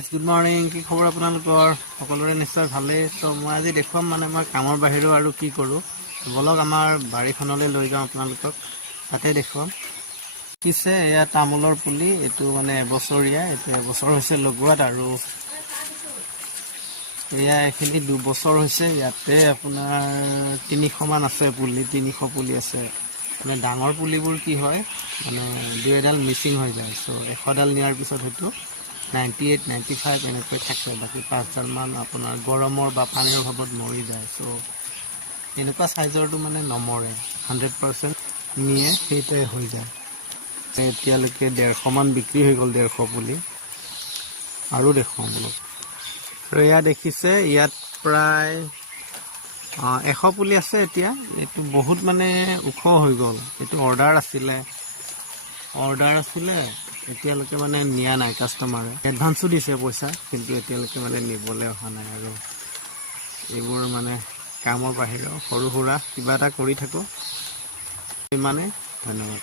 guys good morning কি খবৰ আপোনালোকৰ সকলোৰে নিশ্চয় ভালেই তো মই আজি দেখুৱাম মানে মই কামৰ বাহিৰেও আৰু কি কৰোঁ বলক আমাৰ বাৰীখনলৈ লৈ যাওঁ আপোনালোকক তাতে দেখুৱাম কিছে এয়া তামোলৰ পুলি এইটো মানে এবছৰীয়া এইটো এবছৰ হৈছে লগোৱাত আৰু এয়া এইখিনি 2 বছৰ হৈছে ইয়াতে আপোনাৰ 300 মান আছে পুলি 300 পুলি আছে মানে ডাঙৰ পুলিবোৰ কি হয় মানে 2ডাল মিচিং হৈ যায় সো 100ডাল নিয়াৰ পিছত হয়তো 98 95 এনেকৈ থাকে বাকি 5ডাল মান আপোনাৰ গৰমৰ বা পানীৰ অভাৱত মৰি যায় সো এনেকুৱা সাইজৰটো মানে নমৰে 100% নিয়ে সেইটাই হৈ যায় এতিয়ালৈকে 150 মান বিক্ৰী হৈ গ'ল 150 পুলি আৰু দেখুৱাম বলক এয়া দেখিছে ইয়াত প্ৰায় 100 পুলি আছে এতিয়া এটো বহুত মানে উখ হৈ গ'ল এটো অৰ্ডাৰ আছিলে এতিয়ালৈকে মানে নিয়া নাই কাস্টমাৰে এডভান্সও দিছে পইচা কিন্তু এতিয়ালৈকে মানে নিবলে অহা নাই আৰু এইবোৰ মানে কামৰ বাহিৰেও সৰু সুৰা কিবা এটা কৰি থাকো মানে ধন্যবাদ